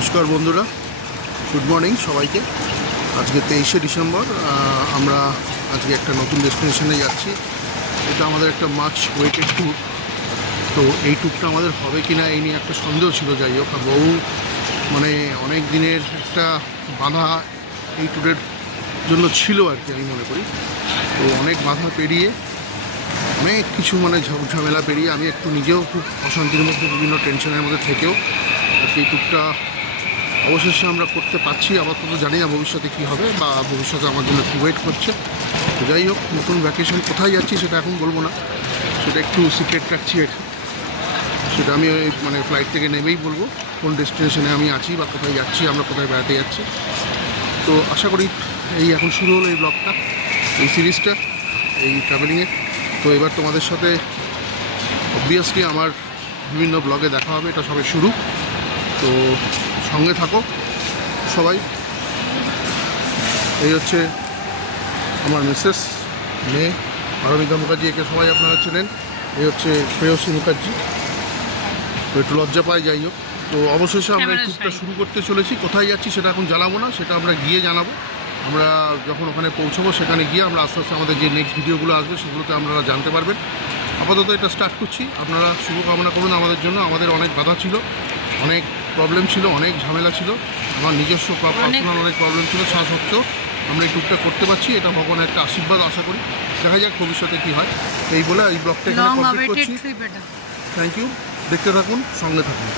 নমস্কার বন্ধুরা, good morning সবাইকে। আজকে 23শে ডিসেম্বর। আমরা আজকে একটা নতুন ডেস্টিনেশনে যাচ্ছি। এটা আমাদের একটা মাচ ওয়েটেড ট্যুর। তো এই ট্যুরটা আমাদের হবে কি না এই নিয়ে একটা সন্দেহ ছিল। যাই হোক, বহু অনেক দিনের একটা বাধা এই ট্যুরের জন্য ছিল আর কি, আমি মনে করি। তো অনেক বাধা পেরিয়ে, অনেক কিছু ঝামেলা পেরিয়ে আমি একটু নিজেও খুব অশান্তির মধ্যে, বিভিন্ন টেনশনের মধ্যে থেকেও আজকে এই ট্যুরটা অবশেষে আমরা করতে পারছি। আপাতত জানি না ভবিষ্যতে কী হবে, বা ভবিষ্যতে আমার জন্য একটু ওয়েট করছে। তো যাই হোক, নতুন ভ্যাকেশন কোথায় যাচ্ছি সেটা এখন বলবো না, সেটা একটু সিক্রেট রাখছি। সেটা আমি ওই ফ্লাইট থেকে নেমেই বলবো কোন ডেস্টিনেশনে আমি আছি বা কোথায় যাচ্ছি, আমরা কোথায় বেড়াতে যাচ্ছি। তো আশা করি এই এখন শুরু হলো এই ব্লগটা, এই সিরিজটা, এই ট্রাভেলিংয়ে। তো এবার তোমাদের সাথে অবভিয়াসলি আমার বিভিন্ন ব্লগে দেখা হবে, এটা সবে শুরু। তো সঙ্গে থাকো সবাই। এই হচ্ছে আমার মিসেস, মেয়ে পারমিতা মুখার্জি, একে সবাই আপনারা চেনেন। এই হচ্ছে প্রেয়সী মুখার্জি। তো একটু লজ্জা পাই, যাই হোক। তো অবশেষে আমরা এই ট্যুরটা শুরু করতে চলেছি। কোথায় যাচ্ছি সেটা এখন জানাবো না, সেটা আমরা গিয়ে জানাবো। আমরা যখন ওখানে পৌঁছবো, সেখানে গিয়ে আমরা আস্তে আস্তে আমাদের যে নেক্সট ভিডিওগুলো আসবে সেগুলোতে আপনারা জানতে পারবেন। আপাতত এটা স্টার্ট করছি। আপনারা শুভকামনা করুন আমাদের জন্য। আমাদের অনেক বাধা ছিল, অনেক প্রবলেম ছিল, অনেক ঝামেলা ছিল, আমার নিজস্ব পার্সোনাল অনেক প্রবলেম ছিল। তা সত্ত্বেও আমরা এই ট্যুরটা করতে পারছি। এটা ভগবানের একটা আশীর্বাদ, আশা করি। দেখা যাক ভবিষ্যতে কী হয়। এই বলে এই ব্লগটা এখানে কমপ্লিট করছি। Thank you. দেখতে থাকুন, সঙ্গে থাকুন।